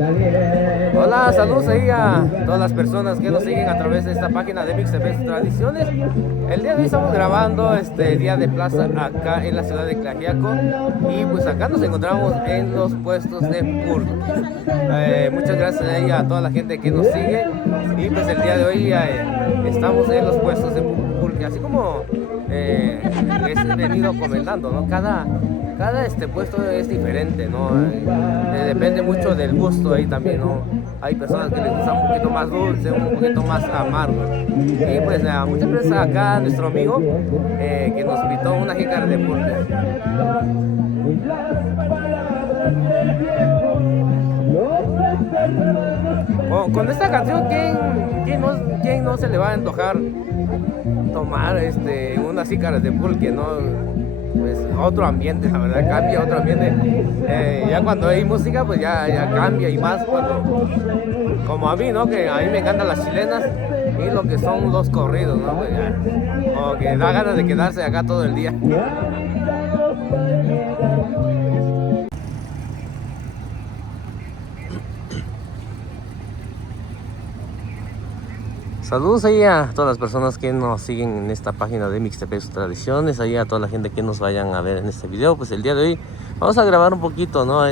Hola, saludos ahí a todas las personas que nos siguen a través de esta página de Mix TV Tradiciones. El día de hoy estamos grabando este día de plaza acá en la ciudad de Tlaxiaco y pues acá nos encontramos en los puestos de pulque. Muchas gracias ahí a toda la gente que nos sigue y pues el día de hoy estamos en los puestos de pulque, así como les he venido comentando, ¿no? Cada puesto es diferente, ¿no? Depende mucho del gusto ahí también, ¿no? Hay personas que les gusta un poquito más dulce, un poquito más amargo. Y pues muchas gracias acá a nuestro amigo que nos invitó una jícara de pulque. Con esta canción, ¿quién no se le va a antojar tomar unas jícaras de pulque, ¿no? Pues otro ambiente, la verdad, cambia otro ambiente. Ya cuando hay música, pues ya cambia, y más cuando, como a mí, ¿no? Que a mí me encantan las chilenas y lo que son los corridos, ¿no? Pues como que da ganas de quedarse acá todo el día. Saludos ahí a todas las personas que nos siguen en esta página de Mix TV Tradiciones, ahí a toda la gente que nos vayan a ver en este video. Pues el día de hoy vamos a grabar un poquito, ¿no?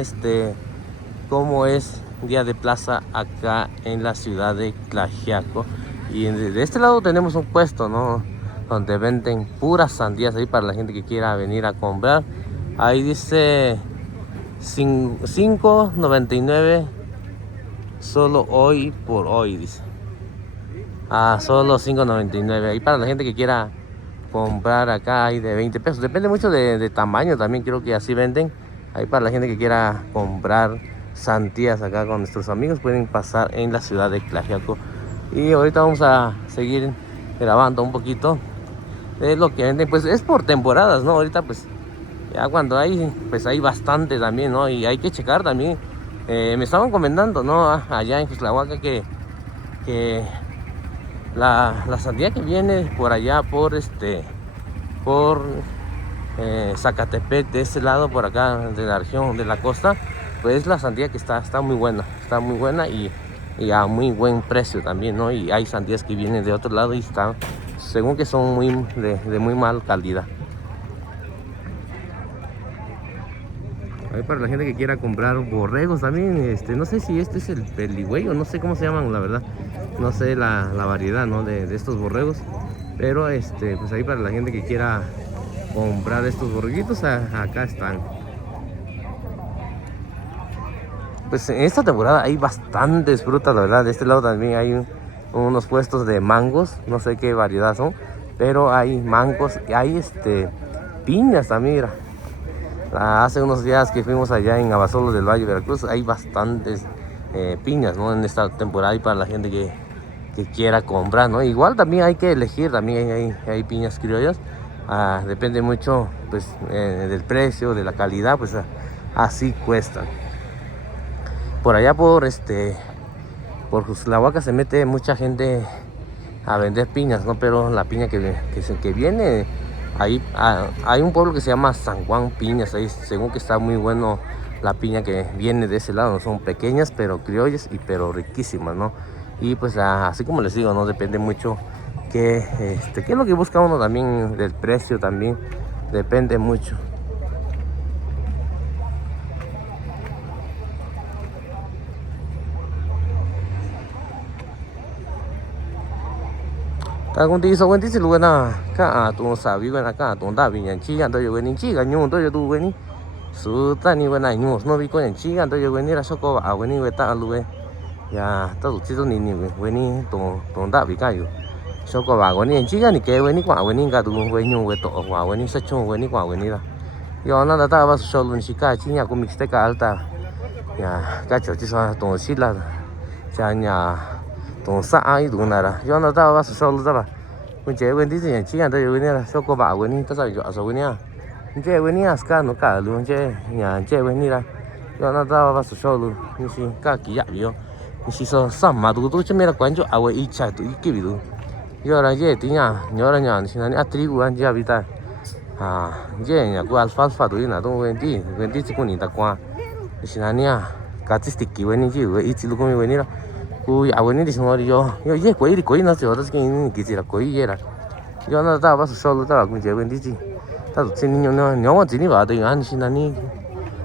Cómo es día de plaza acá en la ciudad de Tlaxiaco. Y de este lado tenemos un puesto, ¿no? Donde venden puras sandías ahí para la gente que quiera venir a comprar. Ahí dice 5.99 solo hoy por hoy, dice. Solo 5.99. Ahí para la gente que quiera comprar acá hay de 20 pesos. Depende mucho de tamaño también, creo que así venden. Ahí para la gente que quiera comprar sandías acá con nuestros amigos, pueden pasar en la ciudad de Tlaxiaco. Y ahorita vamos a seguir grabando un poquito de lo que venden. Pues es por temporadas, ¿no? Ahorita pues ya cuando hay, pues hay bastante también, ¿no? Y hay que checar también. Me estaban comentando, ¿no? Allá en Xuxtlahuaca que la sandía que viene por allá por Zacatepec, de este lado por acá de la región de la costa, pues la sandía que está muy buena y a muy buen precio también, ¿no? Y hay sandías que vienen de otro lado y están, según que son de muy mal calidad. Ahí para la gente que quiera comprar borregos también, no sé si este es el peligüey o no sé cómo se llaman, la verdad. No sé la variedad, ¿no? de estos borregos. Pero pues ahí para la gente que quiera comprar estos borreguitos, acá están. Pues en esta temporada hay bastantes frutas, la verdad. De este lado también hay unos puestos de mangos, no sé qué variedad son, pero hay mangos y hay piñas también, mira. Hace unos días que fuimos allá en Abasolo del Valle, Veracruz, hay bastantes piñas, ¿no? En esta temporada, y para la gente que quiera comprar, ¿no? Igual también hay que elegir, también hay piñas criollas. Depende mucho pues del precio, de la calidad, pues así cuestan. Por allá por Xuxtlahuaca se mete mucha gente a vender piñas, ¿no? Pero la piña que viene ahí, hay un pueblo que se llama San Juan Piñas, ahí según que está muy bueno la piña que viene de ese lado, ¿no? Son pequeñas pero criollas pero riquísimas, ¿no? Y pues así como les digo, ¿no? Depende mucho qué es lo que busca uno también, del precio también, depende mucho. Ta con ti so con ti si lu na ka tu sa bi na ka tu da bi nyan chi yan to yo ni chi ga nyu to yo tu ni su ta ni na nyu no bi ko nyan chi yan to yo ni ra so ko a ni we ta lu ya ta tu chi to ni ni tu da bi ka yo so ko ba ni chi ga ni ke ni kwa ni ga tu nyu we to wa ni sa chung ni kwa ni ra yo na da ta ba so lu ni ka chi nya ko mix te ka alta ya ka cho chi sa to chi la cha nya to sa ai du na ra yo na ta ba so lu ta ba kun che wen ti chen chi an to yo ni ra so ko ba ni ta sa yo so ni a che wen ni a ska no ka lu che nya che wen ni ra yo na ta ba so lu ni si ka ki ya yo ni si so sa ma du che me ra kwan jo a we i cha tu i ki bi du yo ra ye ti nya nyo ra nya ni si na ni a tri gu an ja bi ta ye nya ku alfalfa tu na to wen ti chi ku ni ta kwa ni si na ni a Casi sticky when you eat look me when you I went in this morning. Yo, quite not the other skin, get it a coyera. You're not that was a solo dog with you when did you? That's in no one's in the and Shinani.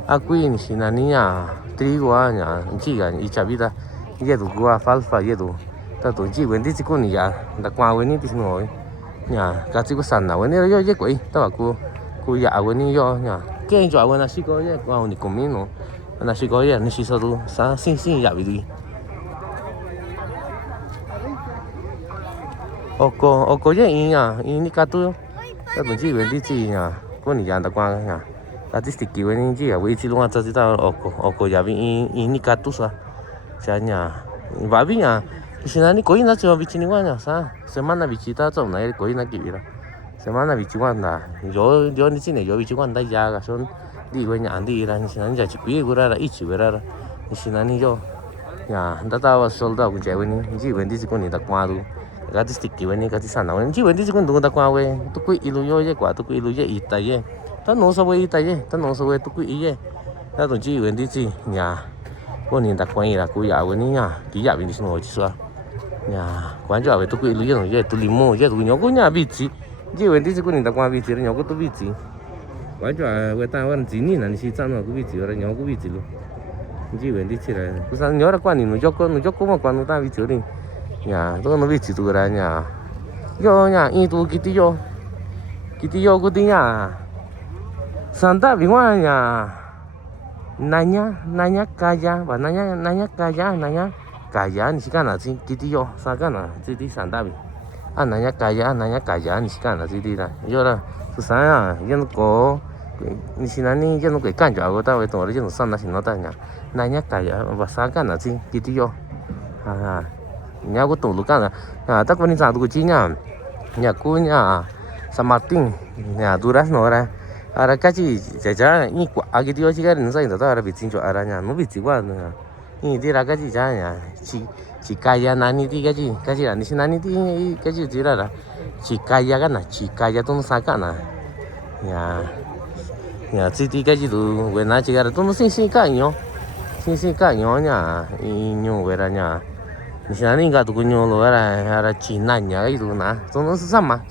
A queen, Shinania, 3 1, Giga, each vida. Yedu go a falfa yedu. That don't you when this is Kunia, the Kwa when it is no. Yeah, that's it sana. When you're Yakui, Tabaku, Kuya, when you're Can't you when I see go yet? Well, Nicomino. And I should go here and she's a little sing Yabidi. Oko, yeah, in the catu. That don't you when did you? Kunia, the Kwa. That is sticky when in Gia, which you want to sit out Oko Yavi in the catusa. Chanya. Babina. Shinani coina to Vichiniwana, Semana Vichita, so I coina give Semana Vichuanda. Yo, the only thing you Vichuanda Yaga, son, digo en Andy, and Shinanja Chiqui, Gurara, Ichibera, Shinani yo. Yeah, that I was sold out with Jawin, when this is going to the Quadu. Got the sticky when you got the sun. When you went this going to the Quawe, to quit Iluyo, to quit Iluya, Itaye. Don't know so way Itaye, don't know so way to quit ye. That don't you when this is, yeah. Con in the Quaira, Kuya, when ya, Gia, in this noise. Yeah, quando avete tu qui lui non è tu limo, è tu non con ya bici. Io vedo se con in da qua bici, non con tu bici. Quando avete wan zini non si sanno con bici, ora non con bici lo. Io vedo c'era. Cosa ne ora qua non gioco ma quando sta bici lì. Ya, tu non bici tu ora ya. Io ya, in tu kiti yo con ya. Santa bingwa ya. Nanya kaya, ba nanya kaya, nanya. Kaya ni sikana si kiti yo sakana siti sandabi ananya kaya ni sikana siti la yo la susaya yen ko ni sinani yen ko kanjo ago ta we to yen sanna sinota nya nanya kaya ba sakana si kiti yo nya ko to lukana ta ko ni sa du chi nya ku nya San Martín nya Durazno ra ara kachi jaja ni ko agi dio chi ga ni sa yin ta ara bitin jo ara nya no biti wa ini dia raga ji jaya, cikaya nani ti gaji lah ni si nani ti gaji tira lah, cikaya kan lah, cikaya tu saka lah, ya ti gaji tu, wena cikara tu sing kanyo nya, inyo wera nya, ni si nani enggak tu kunyo lo era Cina nya itu nah, tu sama,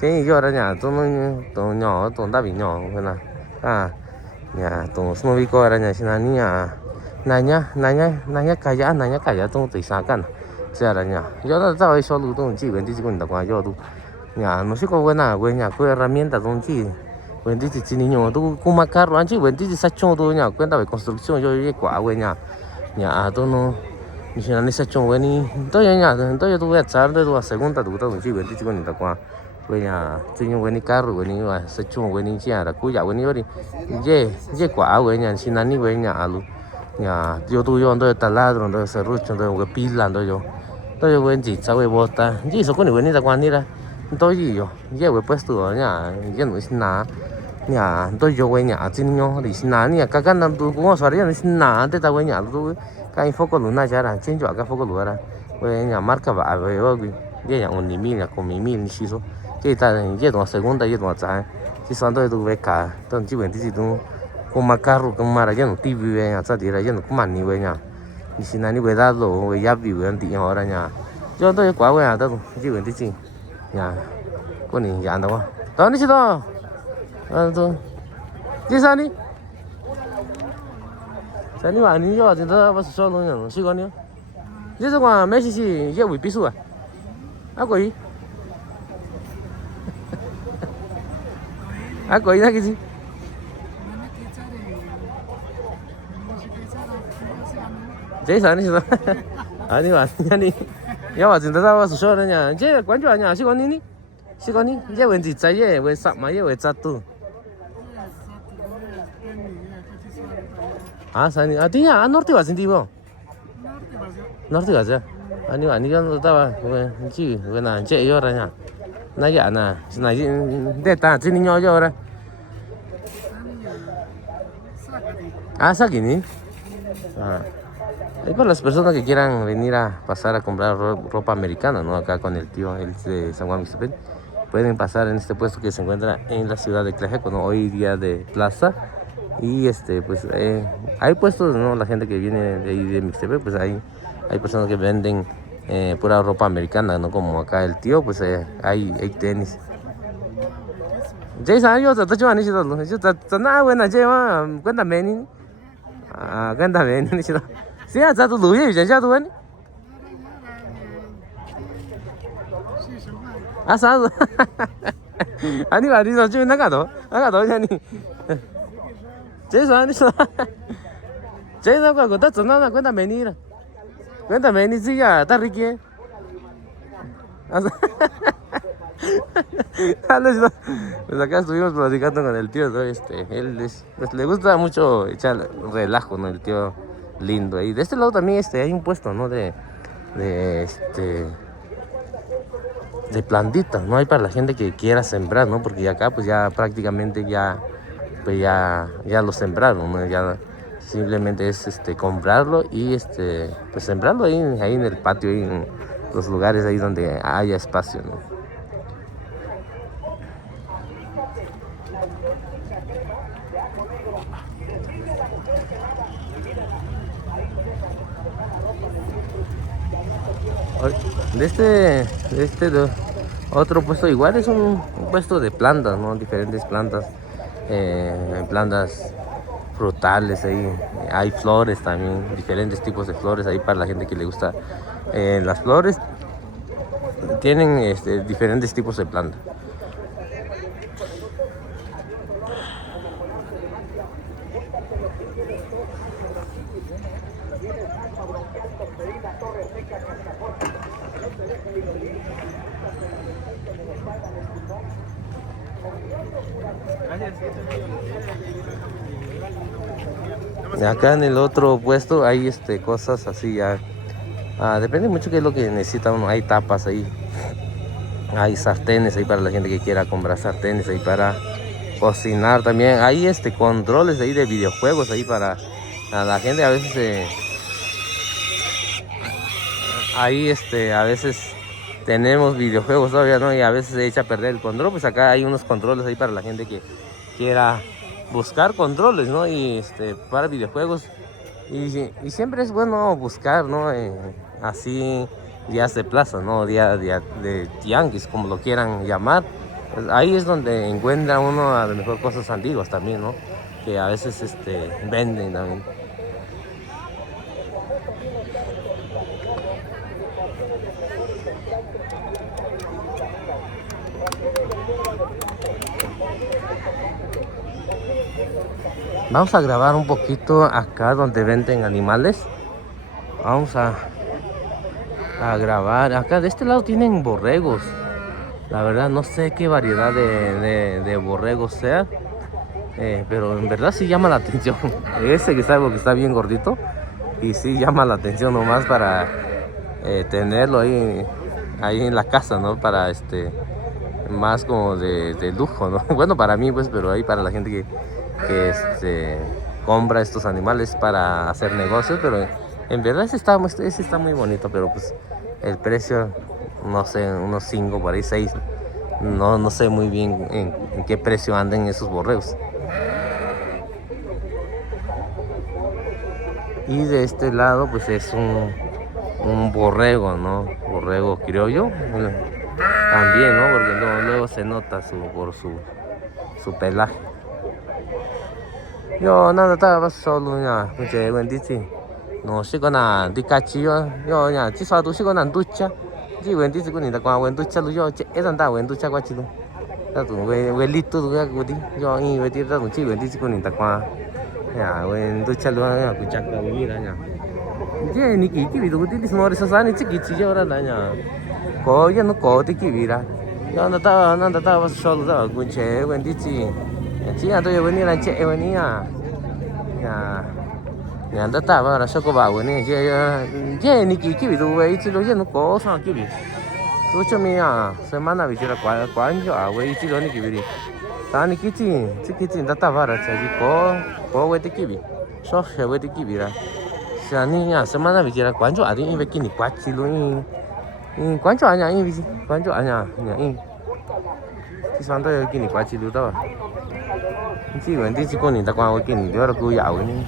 sini yo nya, tu nyo, tu tapi nyo, wena, ya tu semua biko era nya si nani ya. Nanya kaya tu tisakan caranya. Yo tak tahu solu tu ci when this kun da kwa yo tu. Ya no sé cómo buena nya ku herramienta tu ci. When this ci niño tu ku macarro anchi when this sacho tu nya cuenta de construcción yo ye kwa nya. Ya tu no ni si ni sacho when ni to nya to yo tu voy a echar de tu segunda tu ci when this kun da kwa. Nya ci when ni carro when ni sacho when ni ya ku ya when ni ye kwa nya si nani nya alu. Ya, yo tu yo ando taladro, ando serrucho, ando pila, ando yo buen chi, sabe bota, y eso con el buen ni la guanira, entonces yo pues tu ya, ya no es nada, ya, entonces yo güey ya, así niño, dice nada, ni acá andan tu como suaría, dice nada, te está güey ya, tu cae foco luna ya era, chingo acá foco luna, güey ya marca va, güey, ya un ni mil, con mi mil, ni chiso, ya está, ya no segunda, ya no está, si son de tu beca, entonces güey, dice tú. Con macarro con mara ya no tibi we ya sa dira ya no kumani we nya isinani we da lo we ya bi we anti ora nya yo to kwa we ya da ji we ti chi ya ko ni ya da wa to ni chi to to ji sa ni wa ni yo de da ba so lo nya no si ko ni ji sa kwa me si si ye we bi su a ko yi na ki ji 제사는 시도 아니 완전히 야와 진짜 와서 쇼르냐 이제 관주 아니야 시건이니 이제 왠지 자예 왜 싹마예 왜 짰도 아 사니 아디야 안 norte vas sentivo norte vas 아니 kan tawa 지 왜나 이제 요라냐 나야 나 나지 됐다 지니 요요라 아 사기니 Hay para las personas que quieran venir a pasar a comprar ropa americana, ¿no? Acá con el tío, el de San Juan Mixtepec, pueden pasar en este puesto que se encuentra en la ciudad de Tlajeco, ¿no? Hoy día de plaza, Y pues hay puestos, ¿no? La gente que viene de ahí de Mixtepec, pues hay personas que venden pura ropa americana, ¿no? Como acá el tío, pues hay tenis. Jason, yo te echo anís, yo te nada buena, lleva, cuéntame, ni. Cuéntame, ni. Sí, ya tú lo vi, ya tú, ¿no? Ah, ¿sabes? 아니 말이죠 지금 나가도 아니 제서 아니 제서 거 그다 전화나 cuenta meni siga está rique pues acá estuvimos platicando con el tío, ¿no? Pues, le gusta mucho echar relajo, ¿no? El tío lindo. Y de este lado también hay un puesto, ¿no? De de plantitas, ¿no? Hay para la gente que quiera sembrar, ¿no? Porque acá pues ya prácticamente pues ya lo sembraron, ¿no? Ya simplemente es comprarlo y pues sembrarlo ahí en el patio, ahí en los lugares ahí donde haya espacio, ¿no? De otro puesto igual es un puesto de plantas, ¿no? Diferentes plantas, plantas frutales ahí, hay flores también, diferentes tipos de flores ahí para la gente que le gusta las flores, tienen diferentes tipos de plantas. Acá en el otro puesto hay cosas así ya. Depende mucho qué es lo que necesita uno. Hay tapas ahí. Hay sartenes ahí para la gente que quiera comprar sartenes ahí para cocinar también. Hay controles ahí de videojuegos ahí para la gente. A veces ahí a veces tenemos videojuegos todavía, ¿no? Y a veces se echa a perder el control. Pues acá hay unos controles ahí para la gente que quiera buscar controles, ¿no? Y para videojuegos. Y siempre es bueno buscar, ¿no? Así días de plaza, ¿no? Día de tianguis, como lo quieran llamar. Pues ahí es donde encuentra uno a lo mejor cosas antiguas también, ¿no? Que a veces venden también. Vamos a grabar un poquito acá donde venden animales. Vamos a grabar. Acá de este lado tienen borregos. La verdad no sé qué variedad de borregos sea. Pero en verdad sí llama la atención. Ese que es algo que está bien gordito. Y sí llama la atención nomás para tenerlo ahí en la casa, ¿no? Para más como de lujo, ¿no? Bueno, para mí pues, pero ahí para la gente que compra estos animales para hacer negocios, pero en verdad ese está muy bonito, pero pues el precio, no sé, unos 5, por ahí 6, no sé muy bien en qué precio andan esos borregos. Y de este lado pues es un borrego, ¿no? Borrego criollo, bueno, también, ¿no? Porque luego se nota por su pelaje. Yo nada estaba solo ya, pues buen dice. No sé con nada, di cachillo, yo ya, si solo si con nada ducha, si buen dice con ni da con buen ducha lo yo, es anda buen ducha guachilo. Da tu buen lito tu ya gudi, yo y buen dice da tu si buen dice con ni da con ya buen ducha lo ya kuchak da mira ya. Je ni ki vi tu di smore sa sa ni chi chi yo ra da ya. Ko ya no ko ti ki vi ra. Yo nada estaba solo da con che buen dice. Chỉ là tôi vừa là chạy vừa ní nhà đất ta vào là sao có bảo vừa ní chứ ní kỹ bị đồ vậy chứ lúc nó có sao kỹ bị tôi cho mình semana bị là quá nhiều vậy chứ nó ní kỹ bị ta ní kỹ đất ta vào là chỉ có vậy kỹ bị sao sẽ vậy kỹ bị ra sao ní semana bị là quá nhiều đi vậy kỹ ní quá chứ luôn quá nhiều nhà vì quá nhiều nhà thì sao tôi kỹ ní quá chứ luôn đâu chỉ vấn đi chỉ con nhìn ta qua cái nhìn đó là cô giàu cái này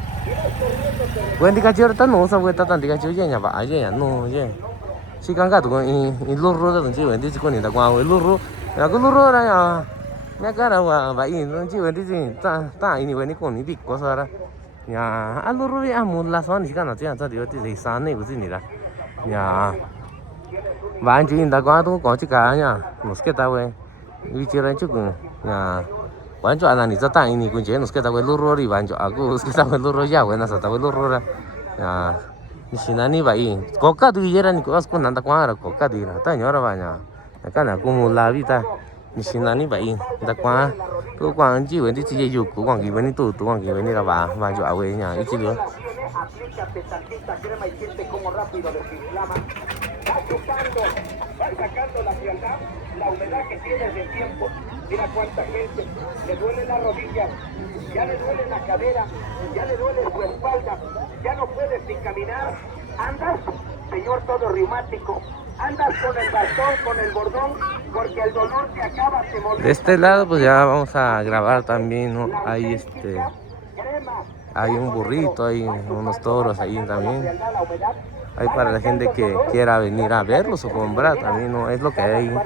vấn đi cái chỗ ta nấu sao vậy ta đi cái chỗ gì nhà vải gì nhà nấu gì chỉ cần cái tụi con in lúa rồi đó chỉ vấn đi chỉ con nhìn ta qua cái lúa rồi là cái lúa rồi đó nhà nhà cái đó vải in chỉ vấn đi chỉ ta in vấn đi con nhìn đi có sao đó nhà à lúa rồi à muốn là sao chỉ cần là chỉ là ta đi thì sáng này cái gì nữa nhà và anh chị nhìn ta qua tôi có chỉ cả nha một cái tao vậy vì chưa đến chút nhàวันจ่ออันนี้จะตั้งอินี่กุญแจนุสเกตาเวลูโรดีวันจ่ออากูสเกตาเวลูโรยาวเวนัสตาเวลูโรระนี่สินานี่ไปก็กัดดูเยอะนี่ก็สกุลนั่นตะกวางระก็กัดดีนะแต่เนาะระบายนะแต่กันนะกูมูลาวิตานี่สินานี่ไปตะกวางกูกวางจีเวนที่จีอยู่กูกวางกี่เวนนี่ตู้กวางกี่เวนนี่ระบายวันจ่อเอาเวเนี่ยอีจีเหลือVa sacando la frialdad, la humedad que tiene de tiempo. Mira cuánta gente le duele la rodilla, ya le duele la cadera, ya le duele su espalda, ya no puedes ni caminar. Andas, señor todo reumático, andas con el bastón, con el bordón, porque el dolor te acaba, te molesta. De este lado pues ya vamos a grabar también, ¿no? Hay un burrito, hay unos toros ahí también. Hay para la gente que quiera venir a verlos o comprar también, ¿no? Es lo que hay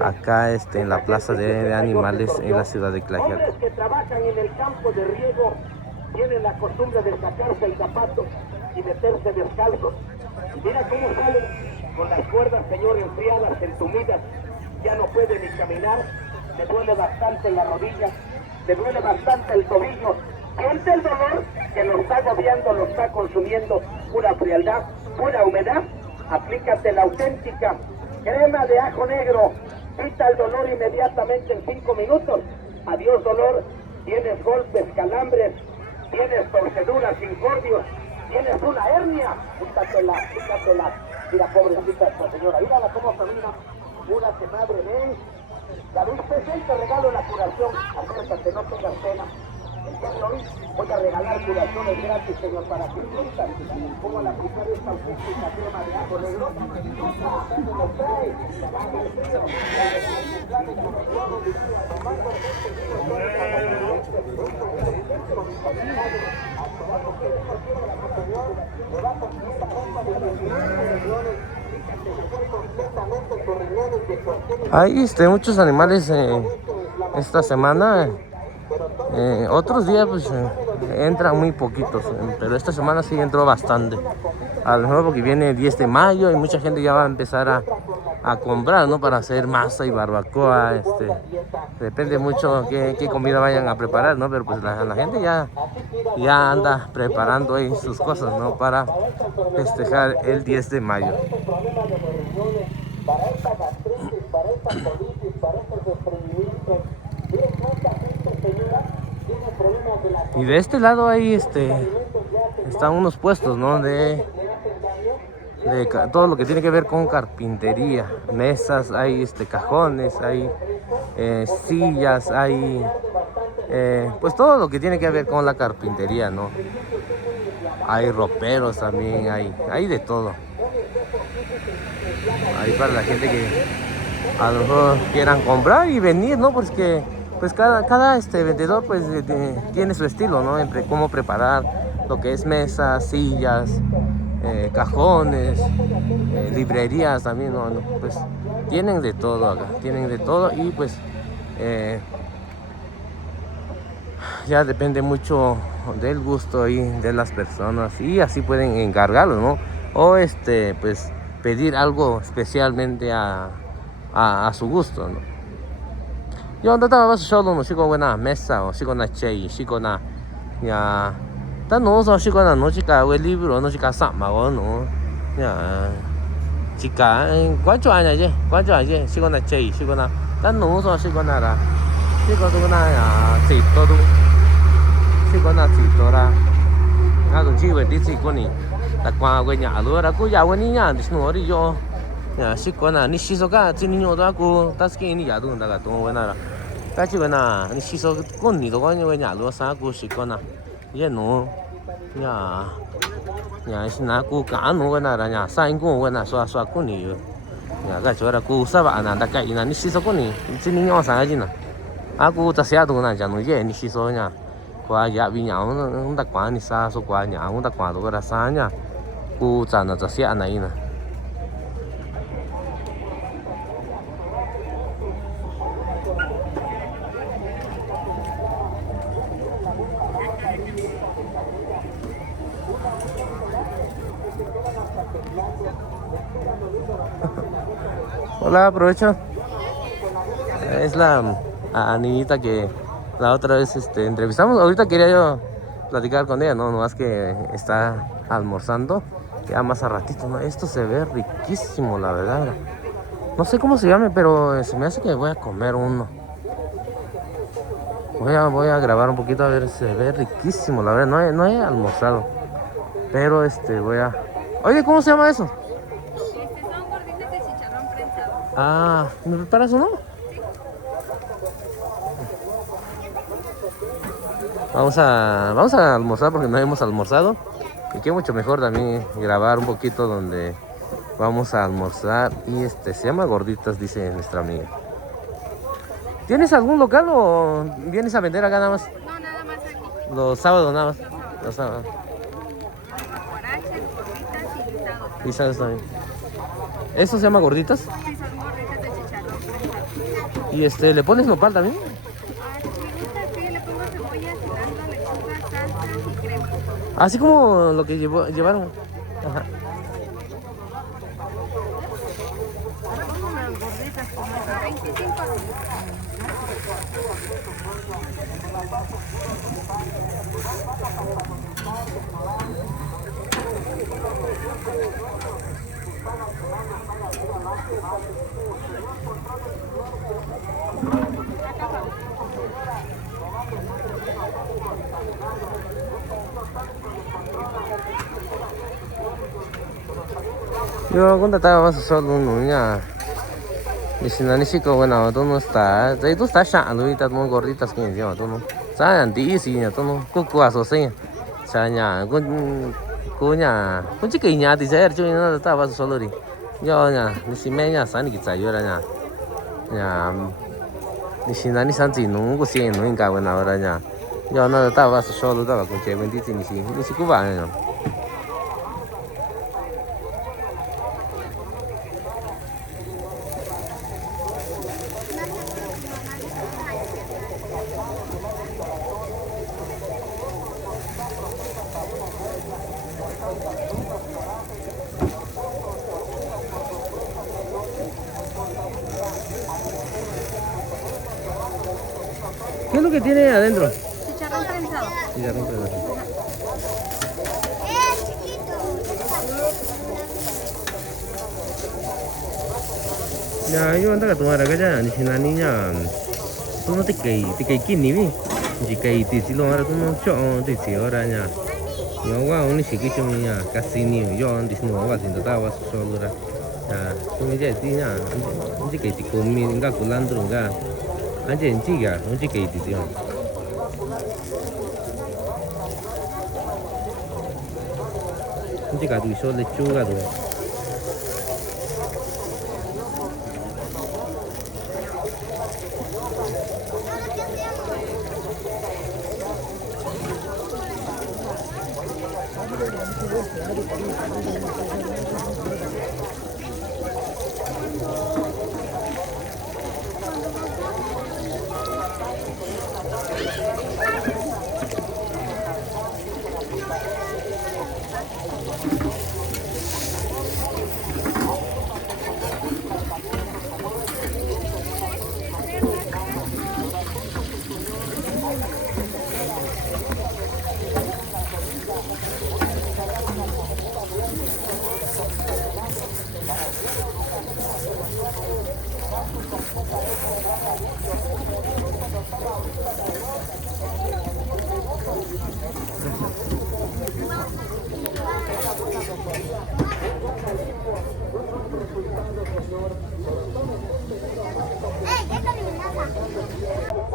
acá en la plaza de animales en la ciudad de Tlaxiaco. Hombres que trabajan en el campo de riego tienen la costumbre de sacarse el zapato y meterse descalzos. Mira cómo salen con las cuerdas, señor, enfriadas, entumidas. Ya no puede ni caminar, le duele bastante la rodilla, le duele bastante el tobillo. Siente el dolor que lo está agobiando, lo está consumiendo, pura frialdad, pura humedad. Aplícate la auténtica crema de ajo negro, quita el dolor inmediatamente en 5 minutos. Adiós dolor, tienes golpes, calambres, tienes torceduras, incordios, tienes una hernia. Quítatela. Mira, pobrecita esta señora, mírala cómo camina, cúrate madre, ven. La viste, ven, te regalo la curación, acércate, no tengas pena. El día de hoy voy a regalar curaciones gratis, señor, para que sientan cómo al aplicar esta auténtica crema de ajo negro. Hay muchos animales esta semana. Otros días pues entran muy poquitos, pero esta semana sí entró bastante. A lo mejor porque viene el 10 de mayo y mucha gente ya va a empezar a comprar, ¿no? Para hacer masa y barbacoa. Depende mucho qué comida vayan a preparar, ¿no? Pero pues la gente ya anda preparando ahí sus cosas, ¿no? Para festejar el 10 de mayo. Para esta gastritis, para esta colitis, para estos estreñimientos, miren cuánta gente, señora, tiene problemas de la... Y de este lado ahí están unos puestos, ¿no? De todo lo que tiene que ver con carpintería, mesas, hay cajones, hay sillas, hay pues todo lo que tiene que ver con la carpintería, ¿no? Hay roperos también, hay de todo. Ahí para la gente que a lo mejor quieran comprar y venir, ¿no? Porque pues cada vendedor pues tiene su estilo, ¿no? Entre cómo preparar lo que es mesas, sillas, cajones, librerías también, ¿no? Pues tienen de todo acá, tienen de todo y pues ya depende mucho del gusto y de las personas y así pueden encargarlo, ¿no? O pues pedir algo especialmente a su gusto, ¿no? Yo no estaba solo no sigo una mesa o sigo una chey, sigo una ya tan no so sigo una no chica el libro no chica sama o no ya chica ¿cuánto años sigo una chey sigo una tan no so sigo nada sigo una ya chito sigo una chitora a don chico dice con ni ta qua quê nhà luôn ra cô giàu quên nhà thì nó đi vô nhà xí con à ni xí số cả chỉ ni đó cô ta cái ni nhà luôn ta cả tung quên là cái chỉ quên à ni xí số con ni đó coi như nhà luôn sáng cô xí con à vậy nó nhà xí na cô cả nó quên là nhà sáng cô quên là xóa con ni nhà cái chỗ là cô sao bạn là ta cái ni xí số con ni chỉ ni nhỏ sáng cái gì nè cú ta xia tu na chả nuôi gì ni xí số nha qua ya bị nhau nó ta qua ni xa số qua nhà nó ta qua tu cái là xa nha cú chả nó ta xia này nè. Hola, aprovecho. Es la niñita que la otra vez entrevistamos. Ahorita quería yo platicar con ella, no más que está almorzando. Ya más a ratito, ¿no? Esto se ve riquísimo, la verdad. No sé cómo se llame, pero se me hace que voy a comer uno. Voy a grabar un poquito a ver, se ve riquísimo, la verdad. No he almorzado, pero voy a... Oye, ¿cómo se llama eso? Son gorditas de chicharrón prensado. Ah, ¿me preparas uno? Vamos a almorzar porque no hemos almorzado. Y que mucho mejor también grabar un poquito donde vamos a almorzar. Y se llama Gorditas, dice nuestra amiga. ¿Tienes algún local o vienes a vender acá nada más? No, nada más aquí. Los sábados nada más. Los sábados. Guaraches, gorditas y guisados. Guisados también. ¿Eso se llama Gorditas? Sí, son gorditas de chicharrón prensado. ¿Y le pones nopal también? Si me gusta, sí, le pongo cebolla, cilantro, lechuga, salsa y crema. Así como lo que llevaron. Ajá. Pongo unas gorditas como esas, 25. Yo cuando estaba solo niña, y si no ni siquiera bueno, tú no estás, tú estás shando y estás muy gorditas que encima tú no, sabes, ti sí, tú no, cucu a soseña, sabes, con chica niña dice, yo no estaba solo ri, yo ni si me ya sani que yo era ni si no ni santi no, que si no inga bueno ahora yo no estaba solo, estaba con che bendito ni si cuba ¿Qué es lo que tiene adentro? Chicharrón prensado. Chicharrón prensado. Ya, yo ando a tomar acá ya, ni si la niña, tú no te caí kini vi, si caí te si lo ahora tú no chọn te si ahora ya, yo guau ni si que chọn ya, casi ni yo ando si no va sin toda va solo ra, ya, tú me dices ti ya, ni que te comí enggak kulandro enggak, aja en chiga, no chica y tío. Chica tu solo lechuga tu.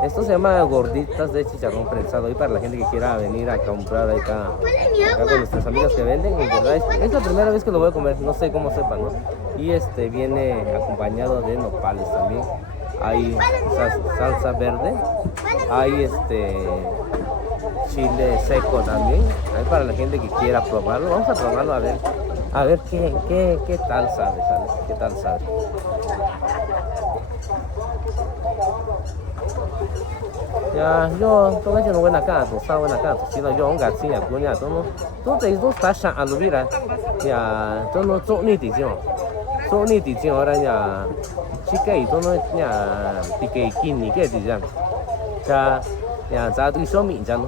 Esto se llama gorditas de chicharrón prensado. Y para la gente que quiera venir a comprar acá con nuestras amigas que venden, en verdad es la primera vez que lo voy a comer, no sé cómo sepan, ¿no? Y viene acompañado de nopales también. hay salsa verde, hay chile seco también. Hay para la gente que quiera probarlo. Vamos a probarlo a ver qué tal sabe, ¿sabes? ¿Qué tal sabe? Ya, yo todo eso no voy a acá, tú sabes acá, tú si no yo un gato ya puña, tú te tú estás a lo mira, ya, tú no son ni edición ahora ya, chica y tú no ya, pique kini que edición, ya, ya, ya tú son mi ya lo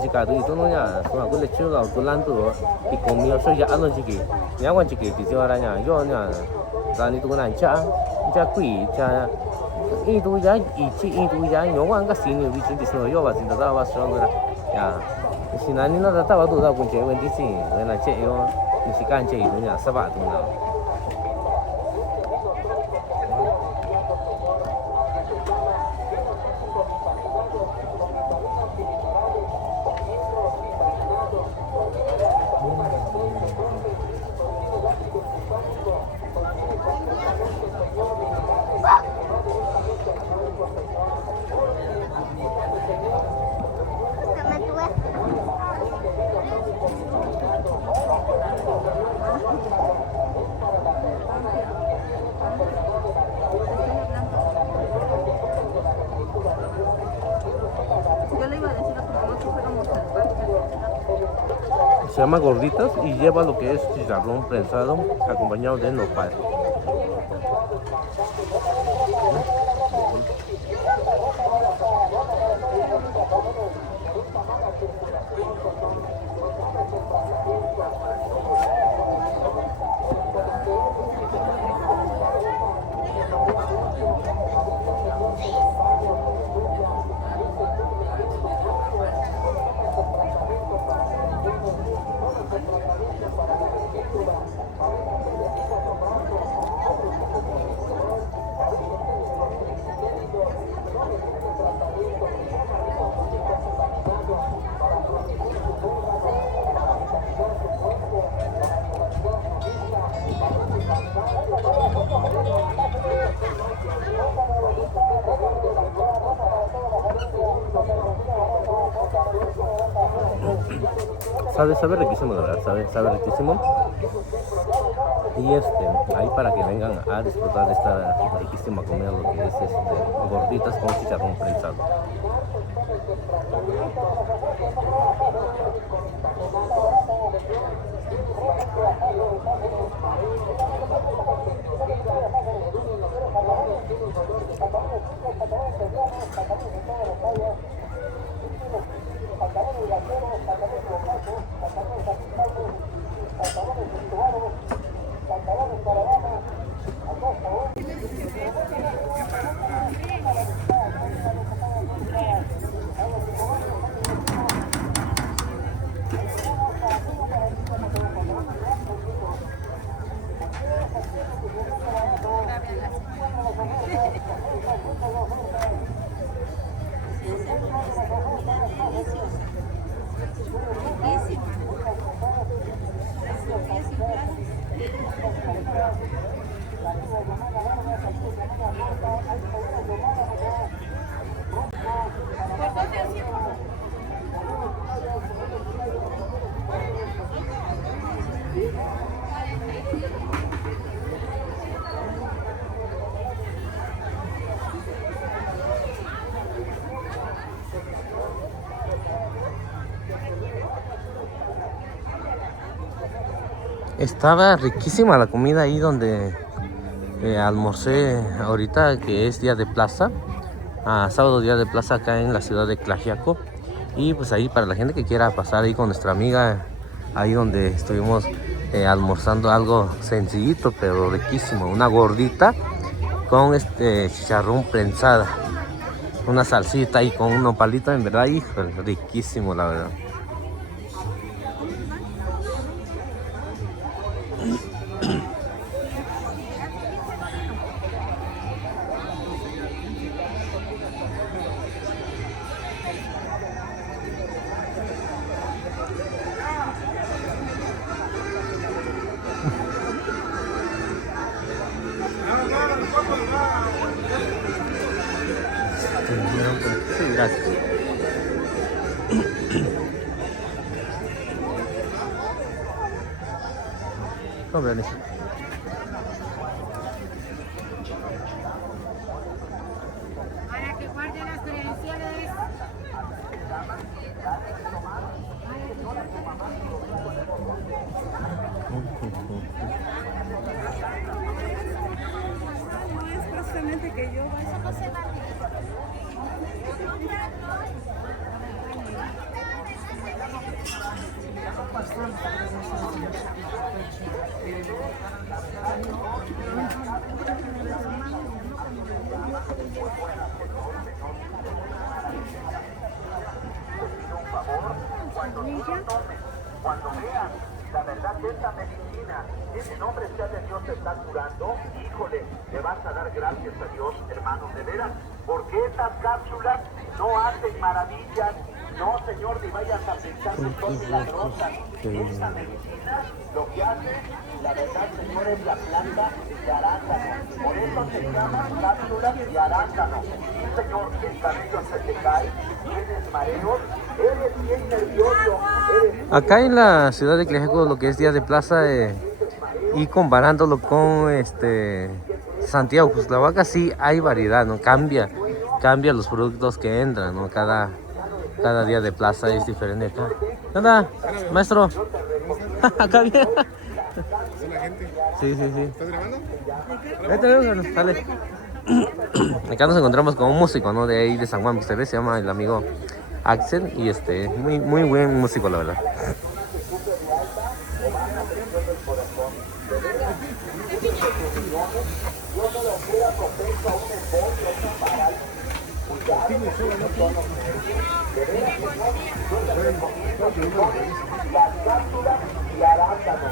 chica tú no ya, tú a le chulo, tú lanto y conmigo soy ya lo chiqui, ya cuando chiqui edición ahora ya, yo ya, ya ni tú ya kui ya y tú ya y tú ya yo cuando casi ni vi diciendo yo vas a intentar vas a hacer ya si nadie no estaba duda con que bueno dice bueno che yo ni si canche y ya sabe tú no Yo le iba a decir a tu mamá que fuéramos al parque. se llama gorditas y lleva lo que es chicharrón prensado acompañado de nopal. Sabe riquísimo, la verdad, sabe riquísimo. Y ahí para que vengan a disfrutar de esta riquísima comida, lo que es gorditas con chicharrón prensado. Estaba riquísima la comida ahí donde almorcé ahorita, que es día de plaza, sábado día de plaza acá en la ciudad de Tlaxiaco. Y pues ahí para la gente que quiera pasar ahí con nuestra amiga, ahí donde estuvimos almorzando algo sencillito pero riquísimo, una gordita con chicharrón prensada, una salsita ahí con un nopalito, en verdad, híjole, riquísimo la verdad. Gracias. No, Berenice. Para que guarde las credenciales. No es justamente que yo vaya. Cuando vean, la verdad que esta medicina, en nombre sea de Dios, te está curando, híjole, le vas a dar gracias a Dios, hermanos, de veras, porque estas cápsulas no hacen maravillas, no, señor, ni vayas a pensar que son milagrosas. Esta medicina lo que hace, la verdad, señor, es la planta de arándano. Por eso se llama cápsulas de arándano. Sí, señor, el cabello se te cae, tienes mareos, eres bien nervioso, eres... Acá en la ciudad de Tlaxiaco, lo que es Días de Plaza, y comparándolo con Santiago Cuxtlahuaca, sí hay variedad, ¿no? Cambia los productos que entran, ¿no? Cada día de plaza es diferente acá. ¿Qué onda, maestro? Acá bien. Sí. ¿Estás grabando? Ahí tenemos, sale. Acá nos encontramos con un músico, ¿no? De ahí de San Juan, se llama el amigo Axel, y muy buen músico, la verdad. Las cápsulas y arándano.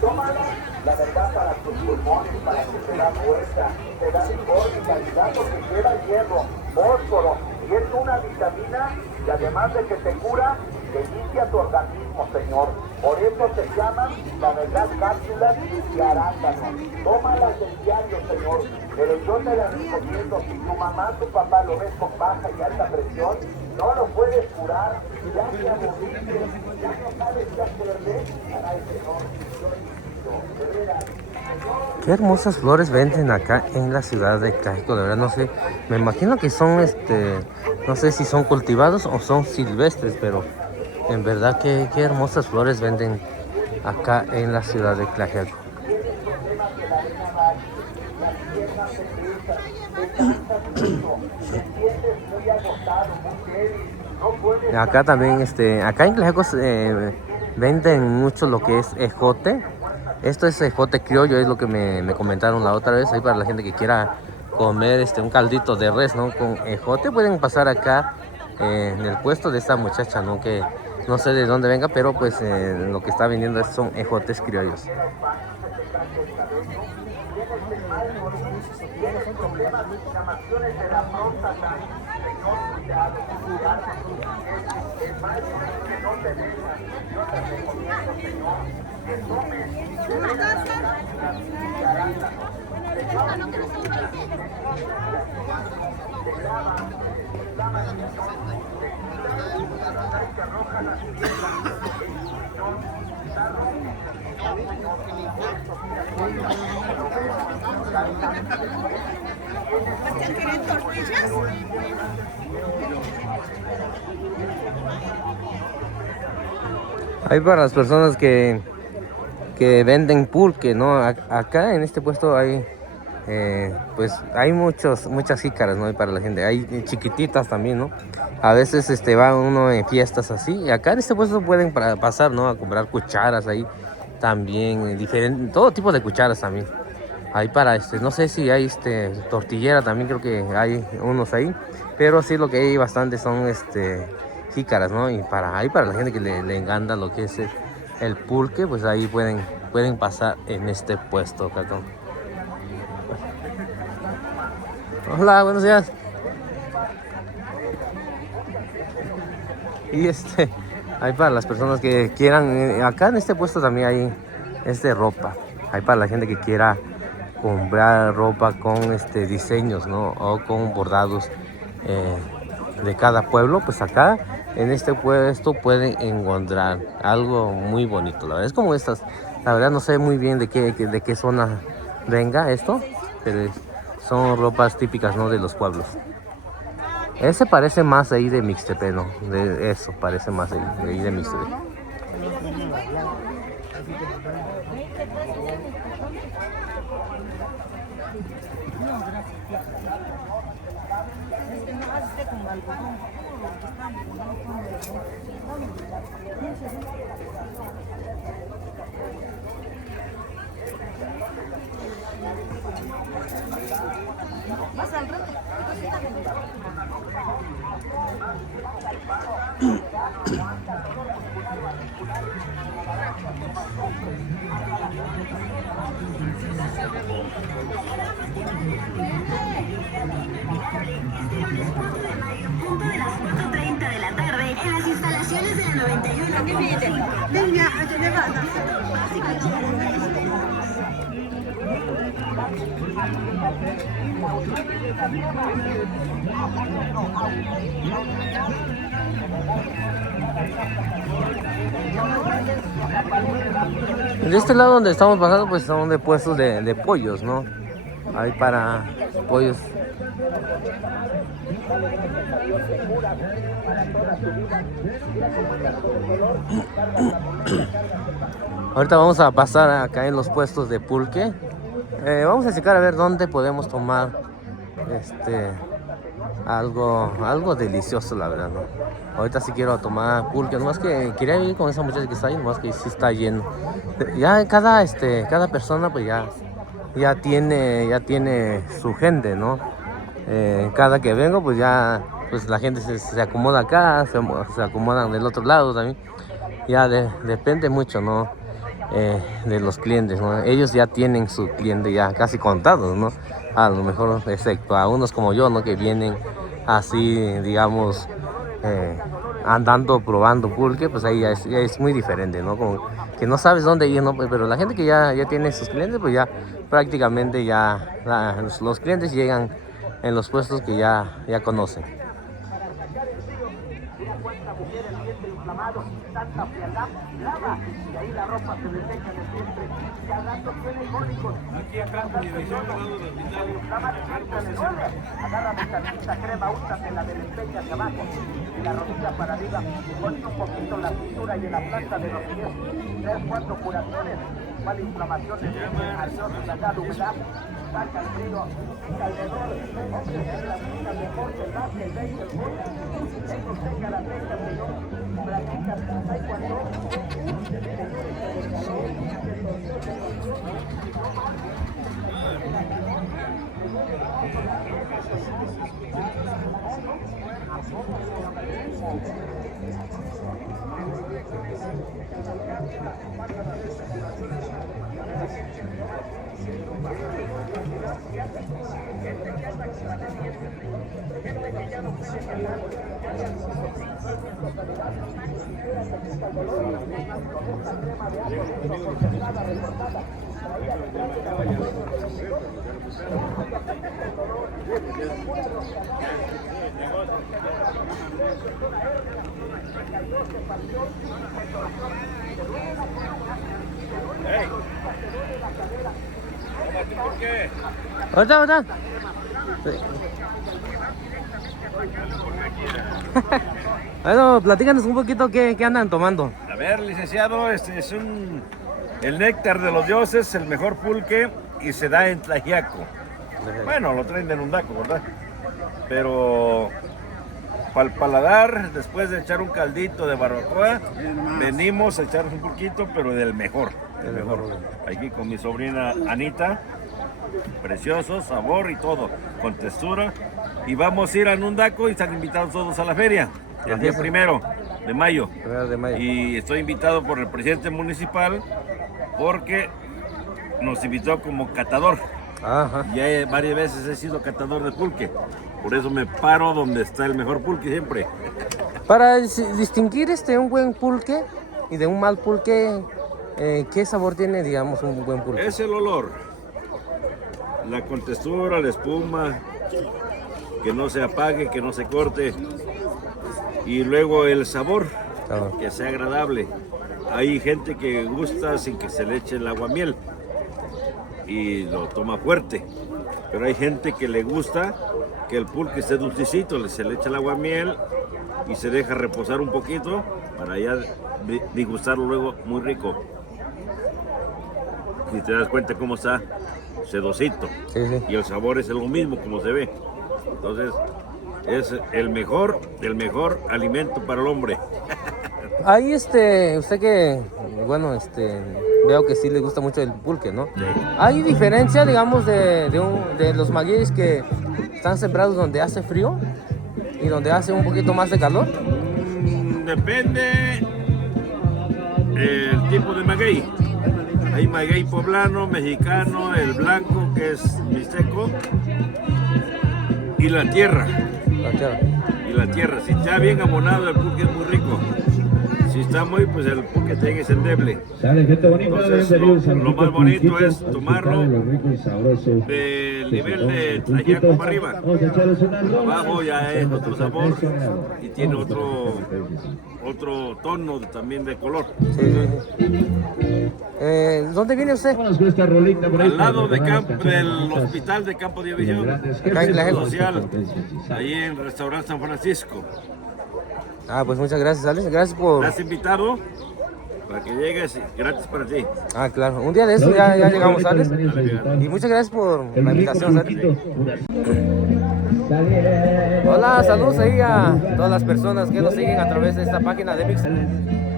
Tómala, la verdad, para tus pulmones, para que te da fuerza, te da vigor y calidad, porque lleva hierro, fósforo, y es una vitamina que además de que te cura, te limpia tu organismo, señor. Por eso se llaman, la verdad, cápsulas y arándano. Tómalas del diario, señor, pero yo te las recomiendo. Si tu mamá, tu papá lo ves con baja y alta presión, no lo puedes curar, ya te aburriste, ya no sabes qué hacerle. Ay, señor, yo insisto, de veras. Qué hermosas flores venden acá en la ciudad de Tlaxiaco, de verdad, no sé, me imagino que son, no sé si son cultivados o son silvestres, pero en verdad qué hermosas flores venden acá en la ciudad de Tlaxiaco. Acá también, acá en Tlaxiaco venden mucho lo que es ejote. Esto es ejote criollo, es lo que me comentaron la otra vez. Ahí para la gente que quiera comer un caldito de res, ¿no? Con ejote, pueden pasar acá en el puesto de esta muchacha, ¿no? Que no sé de dónde venga, pero pues lo que está vendiendo son ejotes criollos. Hay para las personas que venden pulque, ¿no? Acá en este puesto hay, pues hay muchas jícaras, ¿no? Y para la gente, hay chiquititas también, ¿no? A veces va uno en fiestas así, y acá en este puesto pueden pasar, ¿no? A comprar cucharas ahí también, todo tipo de cucharas también. Ahí para no sé si hay tortillera también, creo que hay unos ahí, pero sí lo que hay bastante son jícaras, ¿no? Y para la gente que le encanta lo que es el pulque, pues ahí pueden pasar en este puesto, Catón. Hola, buenos días. Y hay para las personas que quieran, acá en este puesto también hay ropa. Hay para la gente que quiera comprar ropa con diseños, ¿no? O con bordados de cada pueblo, pues acá en este puesto pueden encontrar algo muy bonito. La verdad es como estas, la verdad no sé muy bien de qué zona venga esto, pero son ropas típicas, ¿no?, de los pueblos. Ese parece más ahí de Mixtepec, ¿no? De eso, parece más ahí de Mixtepec. Más al rato. Punto de las 4:30 de la tarde en las instalaciones de la 91. Venga, De este lado donde estamos pasando, pues son de puestos de pollos, ¿no? Hay para pollos. Ahorita vamos a pasar acá en los puestos de pulque. Vamos a checar a ver dónde podemos tomar algo delicioso, la verdad, ¿no? Ahorita sí quiero tomar pulque, nomás que quería ir con esa muchacha que está ahí, nomás que sí está lleno. Ya cada persona pues ya tiene su gente, ¿no? Cada que vengo pues ya pues la gente se acomoda acá, se acomodan del otro lado también. Ya depende mucho, ¿no? De los clientes, ¿no? Ellos ya tienen su cliente ya casi contados, ¿no? A lo mejor, excepto a unos como yo, ¿no? Que vienen así, digamos, andando, probando pulque, pues ahí ya es muy diferente, ¿no? Como que no sabes dónde ir, ¿no? Pero la gente que ya tiene sus clientes, pues ya prácticamente los clientes llegan en los puestos que ya conocen. Tanta frialdad, lava, y ahí la ropa se le seca de siempre. Y al rato tiene icónicos. Aquí atrás se inflama, le duele. Agarra mi tantita crema, úsate la del empeño hacia abajo. Y la rodilla para arriba. Ponte un poquito la cintura y en la planta de los pies. 3-4 curaciones. ¿Cuál inflamación de adiós, la humedad? Saca el frío, pica el dolor. Hombre, en las minas de deporte, el básquet, el béisbol, el fútbol. Eso seca la fecha, señor. Practicas taekwondo. Ahorita. Bueno, platícanos un poquito qué andan tomando. A ver, licenciado, este es el néctar de los dioses, el mejor pulque, y se da en Tlaxiaco. Bueno, lo traen de Nundaco, ¿verdad? Pero para el paladar, después de echar un caldito de barbacoa, venimos a echarnos un poquito, pero del mejor. El mejor. Aquí con mi sobrina Anita, precioso, sabor y todo, con textura. Y vamos a ir a Nundaco y están invitados todos a la feria, el día 1 de mayo. Y estoy invitado por el presidente municipal porque nos invitó como catador. Ajá. Ya varias veces he sido catador de pulque, por eso me paro donde está el mejor pulque siempre. Para distinguir un buen pulque y de un mal pulque, ¿qué sabor tiene, digamos, un buen pulque? Es el olor, la contextura, la espuma, que no se apague, que no se corte. Y luego el sabor, Claro. que sea agradable. Hay gente que gusta sin que se le eche el aguamiel y lo toma fuerte. Pero hay gente que le gusta que el pulque esté dulcecito, se le echa el aguamiel y se deja reposar un poquito para ya disgustarlo luego muy rico. Si te das cuenta cómo está sedosito. Sí, sí. Y el sabor es lo mismo como se ve. Entonces es el mejor alimento para el hombre. Ahí usted que, bueno, veo que sí le gusta mucho el pulque, ¿no? Sí. ¿Hay diferencia, digamos, de los magueyes que están sembrados donde hace frío y donde hace un poquito más de calor? Depende el tipo de maguey. Hay maguey poblano, mexicano, el blanco que es mixteco y la tierra. Y la tierra, si está bien abonado el pulque es muy rico. Si está muy, pues el pulque tiene que ser endeble. Entonces, lo más bonito es tomarlo del nivel de Tlaxiaco para arriba. Abajo ya es otro sabor y tiene otro tono también de color. ¿Dónde viene usted? Al lado del hospital de Campo de División, Centro social, ahí en el restaurante San Francisco. Ah, pues muchas gracias, Alex. Gracias por... ¿Te has invitado? Para que llegues, gratis para ti. Ah, claro. Un día de eso ya llegamos, Alex. Y muchas gracias por la invitación, Alex. Hola, saludos ahí a todas las personas que nos siguen a través de esta página de Mix.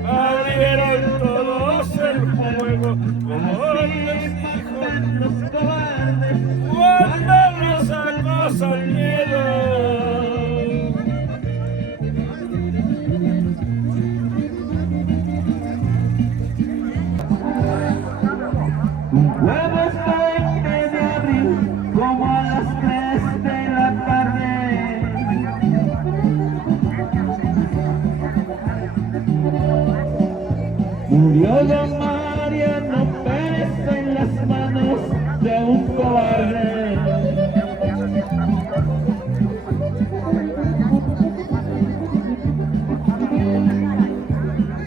Abrieron todos el fuego, como les dijo los cobardes, cuando nos acosa el miedo. Jueves 20 de abril, como a las 3 de la tarde. Murió don Mariano Pérez en las manos de un cobarde.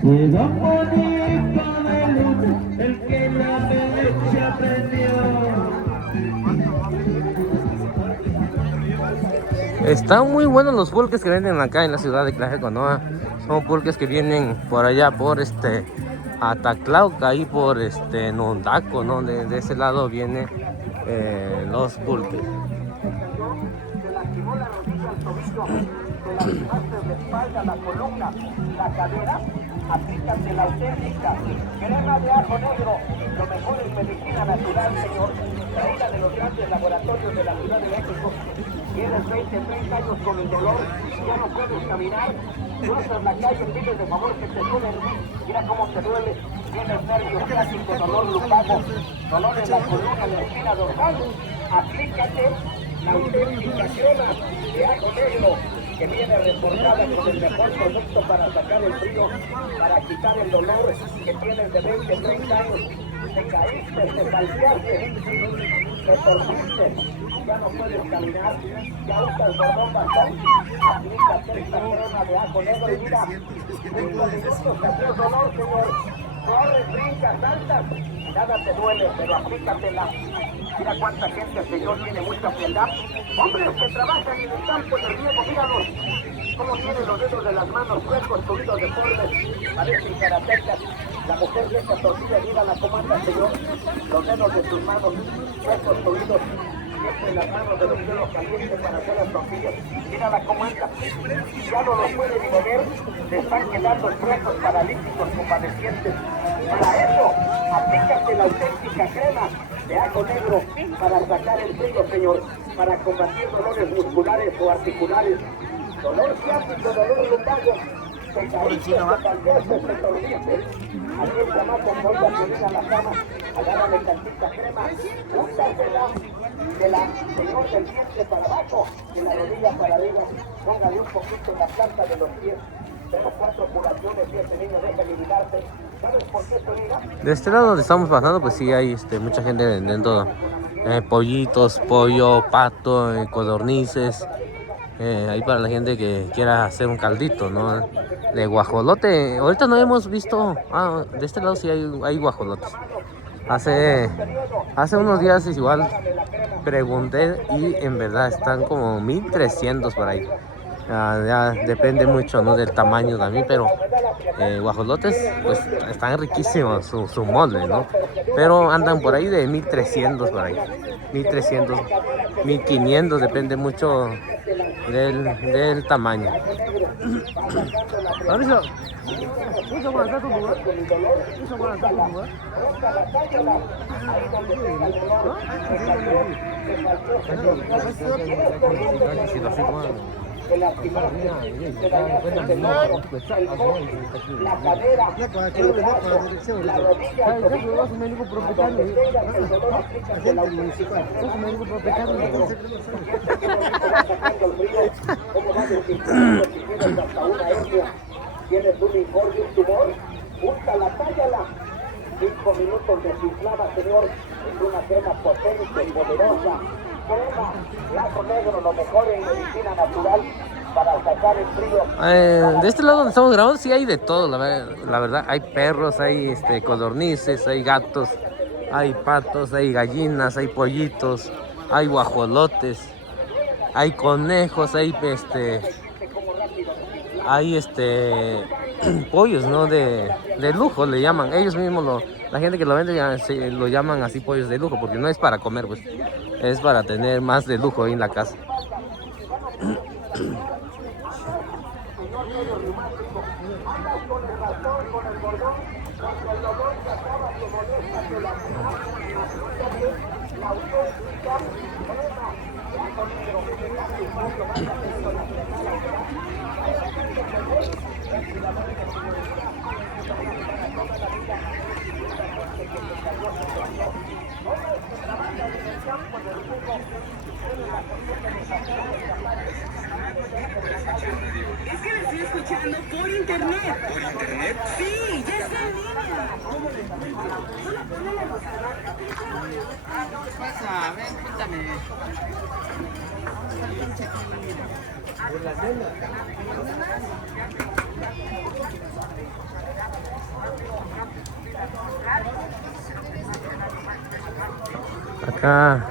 Fue don Bonito de Luz el que la derecha prendió. Están muy buenos los pulques que venden acá en la ciudad de Tlaxiaco, ¿no? Son pulques que vienen por allá, por Ataclauca, ahí por Nondaco, ¿no? De ese lado vienen los pulques. Se lastimó la rodilla, el tobillo, se lastimaste la espalda, la columna, la cadera, aplícate la auténtica crema de ajo negro, lo mejor en medicina natural, señor, traída de los grandes laboratorios de la Ciudad de México. Tienes 20, 30 años con el dolor, ya no puedes caminar, cruzas la calle, pides de favor que te duele, mira cómo te duele, tienes nervios ciáticos, dolor lumbago, dolor en la columna, en la espina dorsal, aplícate la auténtica crema de ajo negro que viene reforzada con el mejor producto para sacar el frío, para quitar el dolor que tienes de 20, 30 años, te caíste, te falseaste, te torciste, ya no puedes caminar, ya usas bordón bastante, aplícate esta crema de ajo negro y mira, 5 minutos te hace dolor, señor, corres, brincas, saltas, nada te duele, pero aplícatela. Mira cuánta gente, señor, tiene mucha piedad. Hombres que trabajan en el campo del riego, míralos. Cómo tienen los dedos de las manos frescos, tubidos deformes, parecen karatecas. La mujer de esta tortilla, mira la comanda, señor. Los dedos de sus manos, frescos, tubidos. Siempre las manos de los dedos calientes para hacer las tortillas. Mira la comanda. Ya no los pueden ni mover. Le están quedando frescos, paralíticos, compadecientes. Para eso, aplícate la auténtica crema de ajo negro para sacar el frío, señor, para combatir dolores musculares o articulares, dolor ciático, dolor lumbago, te caíste, te falseaste, te torciste. Aquí el chamaco ponga a la cama, agárrale tantita crema, úntasela señor, del diente para abajo, de la rodilla para arriba, póngale un poquito en la planta de los pies. Tengo 4 curaciones y ese niño deja de mirarte. ¿Sabes por qué te diga? De este lado donde estamos pasando, pues sí hay mucha gente vendiendo pollitos, pollo, pato, codornices, Ahí para la gente que quiera hacer un caldito, ¿no? De guajolote. Ahorita no hemos visto. Ah, de este lado sí hay guajolotes. Hace unos días igual pregunté y en verdad están como 1300 por ahí. Ya depende mucho, ¿no? Del tamaño también, pero guajolotes pues están riquísimos su mole, ¿no? Pero andan por ahí de 1300 por ahí. 1300, 1500, depende mucho del tamaño. Mauricio, ¿puedo aguantar tu lugar? ¿Puedo aguantar tu lugar? Tienes un informe, un tumor, búscala, tállala. 5 minutos desinflama, señor. Es una crema potente y poderosa. Crema, lazo negro, lo mejor en medicina natural para sacar el frío. De este lado donde estamos grabando sí hay de todo, la verdad. Hay perros, hay codornices, hay gatos, hay patos, hay gallinas, hay pollitos, hay guajolotes, hay conejos, hay pollos, ¿no? De lujo le llaman. Ellos mismos, la gente que lo vende lo llaman así pollos de lujo, porque no es para comer, pues. Es para tener más de lujo ahí en la casa. Es que la estoy escuchando por internet. ¿Por internet? Sí, ya está en línea. Pasa, ven, cuéntame. Acá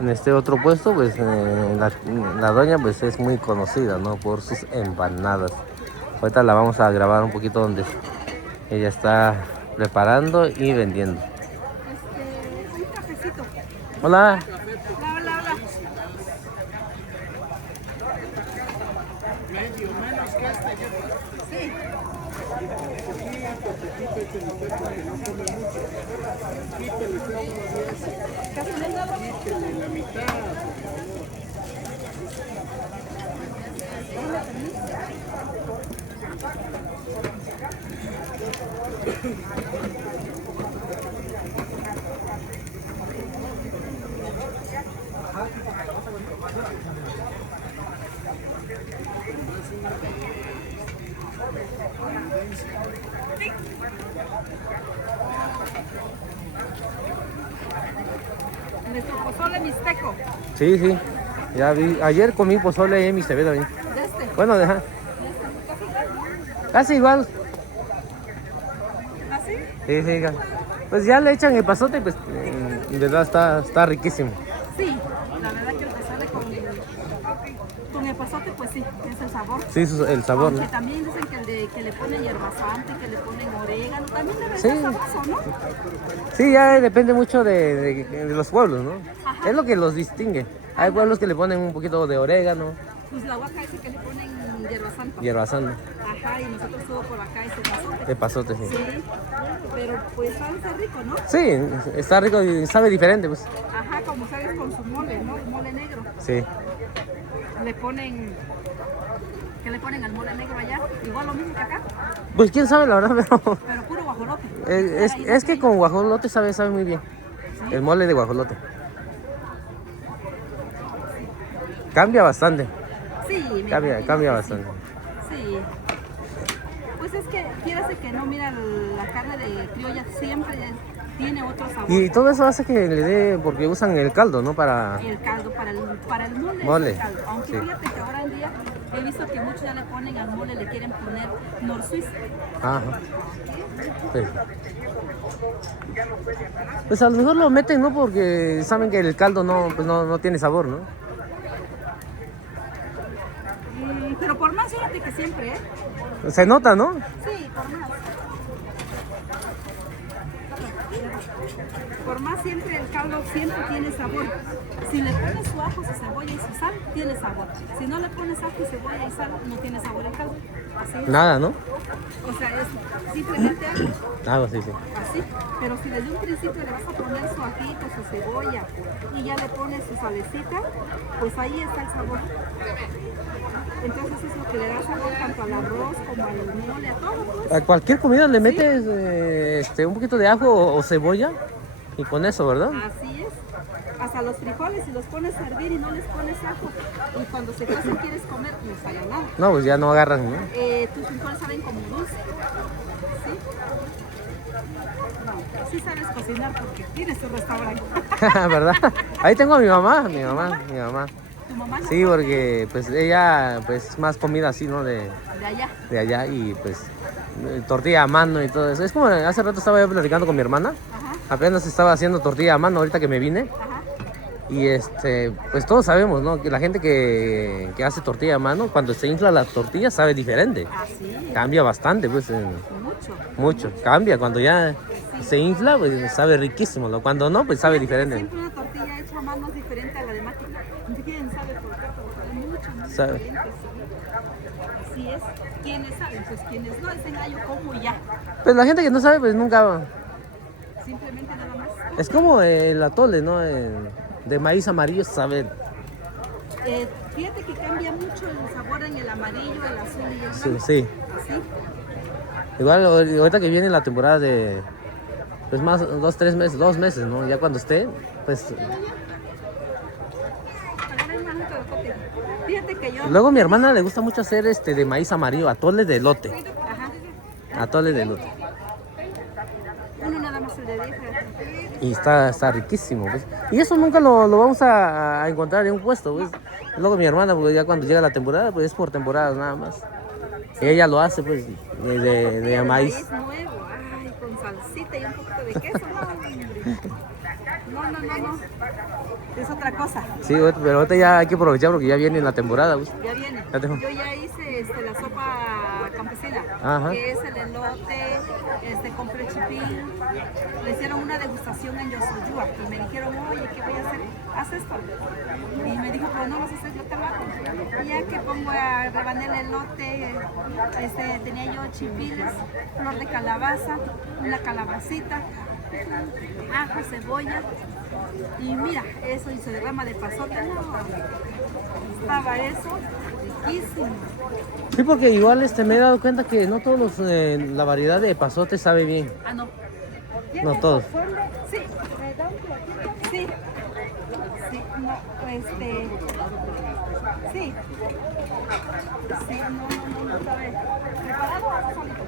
en este otro puesto, pues la doña pues es muy conocida, ¿no? Por sus empanadas. Ahorita la vamos a grabar un poquito donde ella está preparando y vendiendo. Un cafecito. Hola. Hola, hola, hola. Sí. Casi la mitad. Nuestro pozole mixteco. Sí, sí. Ya vi. Ayer comí pozole en mi se ve también. De este. Bueno, deja. Casi igual. ¿Así? Sí, sí. Pues ya le echan el pasote y pues en verdad está riquísimo. Sí, la verdad que el pozole con el pasote, pues sí, es el sabor. Sí, el sabor, Aunque ¿no? también dicen que le ponen hierba santa, que le ponen orégano, también debe Sí. ser sabroso, ¿no? Sí, ya depende mucho de los pueblos, ¿no? Ajá. Es lo que los distingue. Hay pueblos que le ponen un poquito de orégano, Pues la huaca dice que le ponen hierba santa. hierba santa, Ajá, y nosotros todo por acá es el pasote. de pasote, sí. Sí, pero pues sabe rico, ¿no? Sí, está rico y sabe diferente, pues. Ajá, como sabes con su mole, ¿no? El mole negro. Sí. Le ponen... ¿Qué le ponen al mole negro allá? Igual lo mismo que acá, Pues quién sabe, la verdad, pero pero puro guajolote. es que con guajolote sabe muy bien. El mole de guajolote. Cambia bastante. Sí, me Cambia imagino que bastante. Sí. Pues es que, fíjate que no, mira, la carne de criolla siempre tiene otro sabor. Y todo eso hace que le dé, porque usan el caldo, ¿no? Para... El caldo para el mole. Mole, Es el caldo. Aunque sí. fíjate que ahora en día he visto que muchos ya le ponen al mole, le quieren poner nor suiza. Ajá. Sí. Pues a lo mejor lo meten, ¿no? Porque saben que el caldo no, pues no tiene sabor, ¿no? Pero por más, fíjate que siempre, ¿eh? Se nota, ¿no? Sí, por más. Por más siempre el caldo siempre tiene sabor. Si le pones su ajo, su cebolla y su sal, tiene sabor. Si no le pones ajo, cebolla y sal, no tiene sabor el caldo. Así es. Nada, ¿no? O sea, es simplemente ajo. Algo así, sí. Así. Pero si desde un principio le vas a poner su ajito, su cebolla y ya le pones su salecita, pues ahí está el sabor. Entonces es lo que le da sabor tanto al arroz como al mole, a todo. Pues. A cualquier comida le metes un poquito de ajo o cebolla y con eso, ¿verdad? Así es. Hasta los frijoles, si los pones a hervir y no les pones ajo, y cuando se casen quieres comer, no sabe nada. No, pues ya no agarran, ¿no? Tus frijoles saben como dulce. ¿Sí? No, sí sabes cocinar porque tienes tu restaurante. ¿Verdad? Ahí tengo a mi mamá. Tu mamá Sí, porque pues ella pues más comida así, ¿no? de allá. De allá y pues tortilla a mano y todo eso. Es como hace rato estaba yo platicando con mi hermana. Ajá, Apenas estaba haciendo tortilla a mano ahorita que me vine. ajá. Y pues todos sabemos, ¿no? Que la gente que hace tortilla a mano, cuando se infla la tortilla sabe diferente. Así, Cambia bastante, pues mucho. mucho. Cambia. Cuando ya se infla, pues sabe riquísimo. ¿No? Cuando no, pues sabe diferente. Siempre una tortilla hecha a mano es diferente a la de máquina. ¿Quién sabe por qué? Pero mucho Sabe. diferente, sí. Así es. ¿Quiénes saben? Pues quienes no dicen, yo como y ya. Pues la gente que no sabe, pues nunca... Simplemente nada más. Es como el atole, ¿no? De maíz amarillo, sabe. Fíjate que cambia mucho el sabor en el amarillo, el azul y el Sí, blanco. sí. Así. Igual ahorita que viene la temporada de... Pues más 2 meses, ¿no? Ya cuando esté, pues... Agarra el manito de cote. Fíjate que yo... Luego a mi hermana le gusta mucho hacer de maíz amarillo, atole de elote. Ajá. Atole de elote. Uno nada más se le deja. Y está riquísimo, pues. Y eso nunca lo vamos a encontrar en un puesto, pues. Luego mi hermana, pues ya cuando llega la temporada, pues es por temporadas nada más. Y ella lo hace, pues, de maíz. Maíz nuevo, ay, con salsita y un poquito de queso, no, hombre. No. Es otra cosa. Sí, pero ahorita ya hay que aprovechar porque ya viene la temporada, pues. Ya viene. Ya tengo. Yo ya hice la sopa campesina, Ajá. que es el elote, compré chipil. Le hicieron una degustación en Yosoyua y me dijeron, oye, ¿qué voy a hacer? Haz esto. Y me dijo, pero no lo haces, yo te lo hago. Y ya que pongo a rebanar el elote, tenía yo chipiles, flor de calabaza, una calabacita, ajo, cebolla. Y mira, eso y se derrama de pasote, no, estaba eso riquísimo. Sí, porque igual me he dado cuenta que no todos la variedad de pasote sabe bien. Ah, no. No todos. Sí. Sí. Sí, no, sí. Sí, no sabe. ¿Preparado o no solito?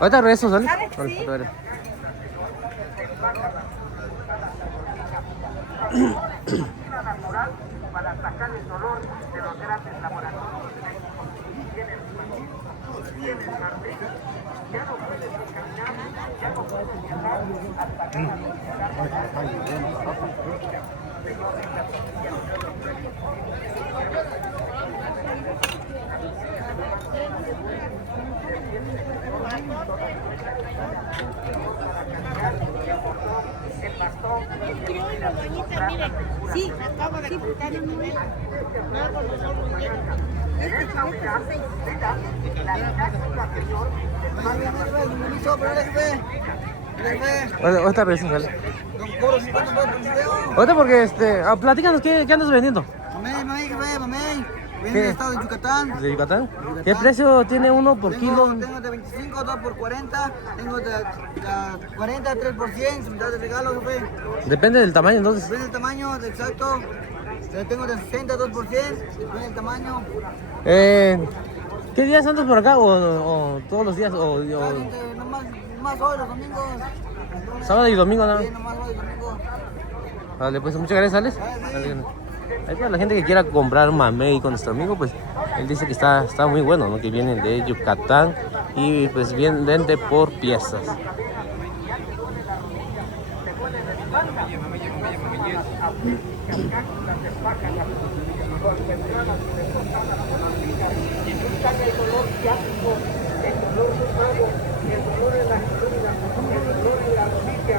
Ahorita regreso, ¿sale? ¿Sale? Vale, Sí. vale. Para sacar el dolor de los grandes laboratorios. Tienes hambre, ya no puedes caminar, ya no puedes viajar hasta que Sí, acabo de quitar el nivel. Luego los ojos llegan. Ahorita regreso, ¿sale? Ahorita porque, platícanos, ¿qué andas vendiendo? Viene del estado de Yucatán. ¿De Yucatán? ¿Qué precio tiene uno por kilo? Tengo de 25, 2 por 40. Tengo de 40, 3 por 100. Mitad de regalo, jefe. Depende del tamaño, entonces. Depende del tamaño, exacto. Tengo de 60, 2 por 100. Depende del tamaño. ¿Qué días andas por acá? ¿O todos los días? Más nomás hoy, los domingos. Sábado y domingo, ¿no? Sí, nomás hoy, domingo. Vale, pues muchas gracias, Alex. Vale. Ahí para la gente que quiera comprar mamey con nuestro amigo, pues él dice que está muy bueno, ¿no? Que vienen de Yucatán y pues vende por piezas. El dolor ciático, el dolor lumbago, el dolor en la espalda, el dolor en la rodilla,